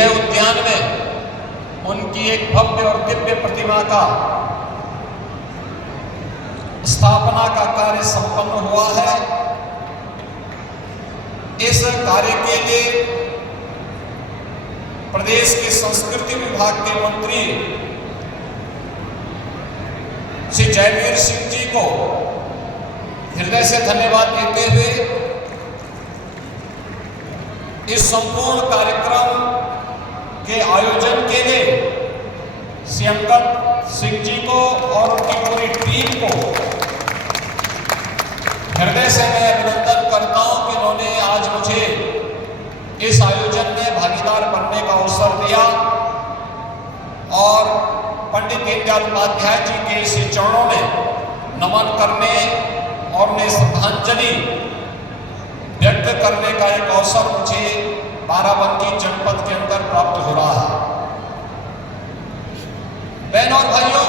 विजय उद्यान में उनकी एक भव्य और दिव्य प्रतिमा का स्थापना का कार्य संपन्न हुआ है। इस कार्य के लिए प्रदेश के संस्कृति विभाग के मंत्री श्री जयवीर सिंह जी को हृदय से धन्यवाद देते हुए इस संपूर्ण कार्यक्रम के आयोजन के लिए श्री अंगद सिंह जी को और उनकी पूरी टीम को हृदय से मैं अभिनंदन करता हूं कि उन्होंने आज मुझे इस आयोजन में भागीदार बनने का अवसर दिया और पंडित दीनदयाल उपाध्याय जी के इस चरणों में नमन करने और उन्हें श्रद्धांजलि व्यक्त करने का एक अवसर मुझे बाराबंकी जनपद के अंदर प्राप्त हो रहा है। बहनों और भाइयों,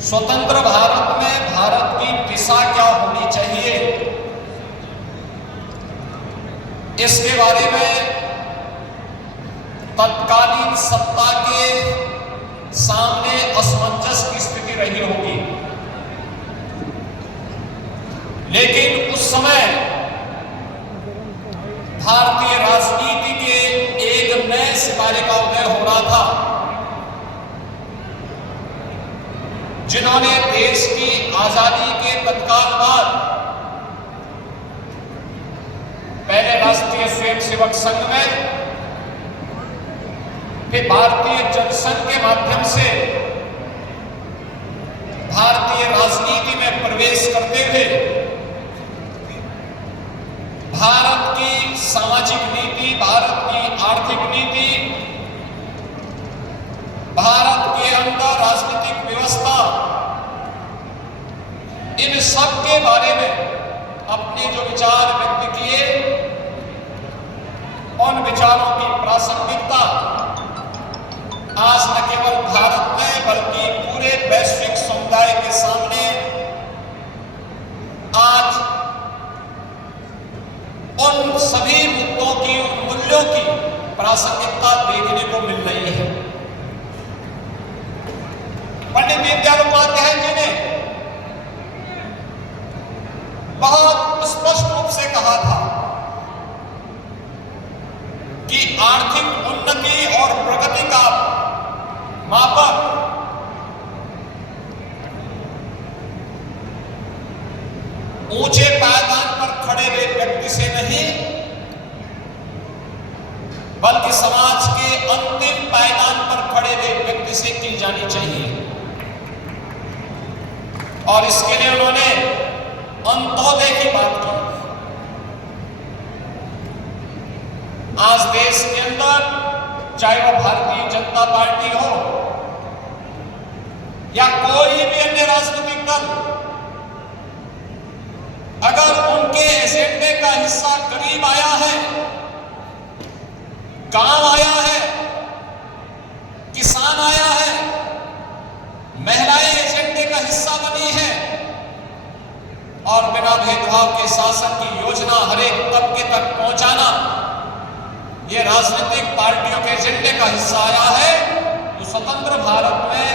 स्वतंत्र भारत में भारत की दिशा क्या होनी चाहिए, इसके बारे में तत्कालीन सत्ता के सामने असमंजस की स्थिति रही होगी, लेकिन उस समय भारतीय राजनीति के एक नए सितारे का उदय हो रहा था, जिन्होंने देश की आजादी के तत्काल बाद पहले राष्ट्रीय स्वयंसेवक संघ में, फिर भारतीय जनसंघ के माध्यम से भारतीय राजनीति में प्रवेश करते हुए भारत की सामाजिक नीति, भारत की आर्थिक नीति, भारत के अंदर राजनीतिक व्यवस्था, इन सब के बारे में अपने जो विचार व्यक्त किए, उन विचारों की प्रासंगिकता आज न केवल भारत में बल्कि पूरे वैश्विक समुदाय के सामने आज उन सभी मुद्दों की, उन मूल्यों की प्रासंगिकता देखने को मिल रही है। पंडित दीनदयाल उपाध्याय जी ने बहुत स्पष्ट रूप से कहा था कि आर्थिक उन्नति और प्रगति का मापक ऊंचे पायदान पर खड़े हुए व्यक्ति से नहीं, बल्कि समाज के अंतिम पायदान पर खड़े हुए व्यक्ति से की जानी चाहिए। और इसके लिए उन्होंने अंत्योदय की बात की। आज देश के अंदर चाहे वो भारतीय जनता पार्टी हो या कोई भी अन्य राजनीतिक दल, अगर उनके एजेंडे का हिस्सा गरीब आया है, गांव आया है, किसान आया है, महिलाएं एजेंडे का हिस्सा बनी है और बिना भेदभाव के शासन की योजना हर एक तबके तक पहुंचाना ये राजनीतिक पार्टियों के एजेंडे का हिस्सा आया है, तो स्वतंत्र भारत में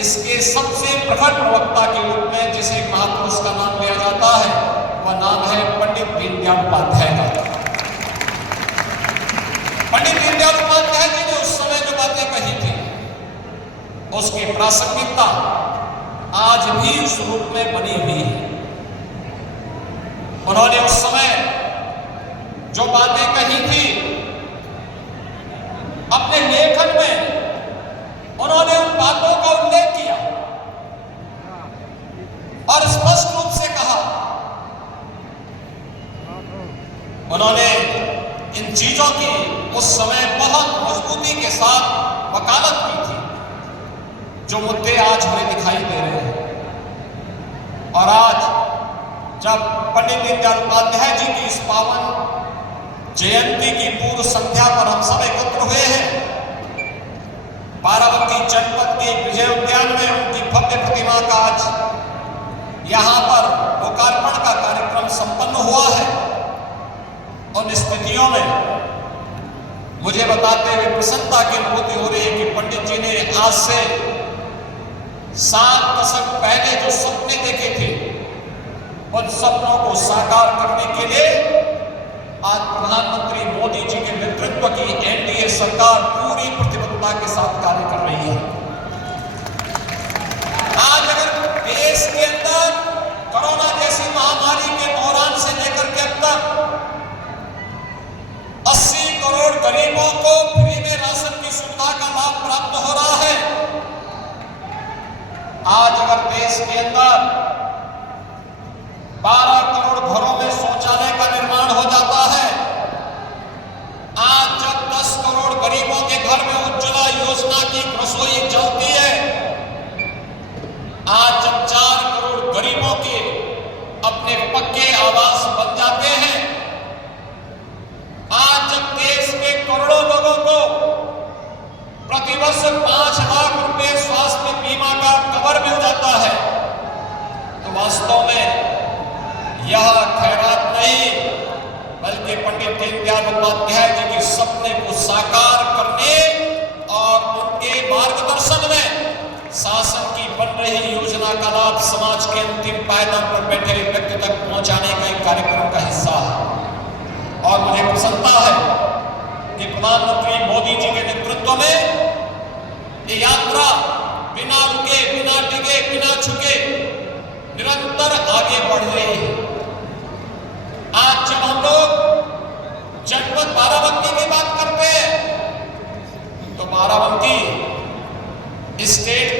इसके सबसे प्रखर प्रवक्ता के रूप में जिसे एक महापुरुष का नाम लिया जाता है, वह नाम है पंडित दीनदयाल उपाध्याय का। पंडित दीनदयाल उपाध्याय जी ने उस समय जो बातें कही थी, उसकी प्रासंगिकता आज भी उस रूप में बनी हुई है। उन्होंने उस समय जो बातें कही थी, अपने लेखन में उन्होंने उन बातों का उल्लेख किया और स्पष्ट रूप से कहा। उन्होंने इन चीजों की उस समय बहुत मजबूती के साथ वकालत की थी, जो मुद्दे आज हमें दिखाई दे रहे हैं। और आज जब पंडित दीनदयाल उपाध्याय जी की इस पावन जयंती की पूर्व संध्या पर हम सब एकत्र हुए हैं, बाराबंकी जनपद के विजय उद्यान में उनकी भव्य प्रतिमा का आज यहाँ पर लोकार्पण का कार्यक्रम संपन्न हुआ है। उन स्थितियों में बताते हुए प्रसन्नता की अनुभूति हो रही है कि पंडित जी ने आज से 7 दशक पहले जो सपने देखे थे, उन सपनों को साकार करने के लिए आज प्रधानमंत्री मोदी जी के नेतृत्व की एनडीए सरकार पूरी प्रतिबद्धता के साथ कार्य कर रही है। आज अगर देश के अंदर कोरोना जैसी महामारी के दौरान से लेकर के अब तक 80 करोड़ गरीबों को फ्री में राशन की सुविधा का लाभ प्राप्त हो रहा है, आज अगर देश के अंदर 12 करोड़ घरों में शौचालय का निर्माण हो जाता है, आज जब 10 करोड़ गरीबों के घर में उज्ज्वला योजना की रसोई जलती है, आज जब 4 करोड़ गरीबों के अपने पक्के आवास बन जाते हैं, आज जब देश के करोड़ों लोगों को प्रतिवर्ष 5 लाख रुपए स्वास्थ्य बीमा का कवर मिल जाता है, तो वास्तव में यह खैरात नहीं बल्कि पंडित दीनदयाल उपाध्याय जी के सपने को साकार करने और उनके मार्गदर्शन में शासन की बन रही योजना का लाभ समाज के अंतिम पायदान पर बैठे व्यक्ति तक पहुंचाने का एक कार्यक्रम का हिस्सा है। और मुझे प्रसन्नता है कि प्रधानमंत्री मोदी जी के नेतृत्व में ये यात्रा बिना रुके, बिना डिगे, बिना झुके निरंतर आगे बढ़ रही है। आज जब हम लोग जनपद बाराबंकी की बात करते हैं तो बाराबंकी स्टेट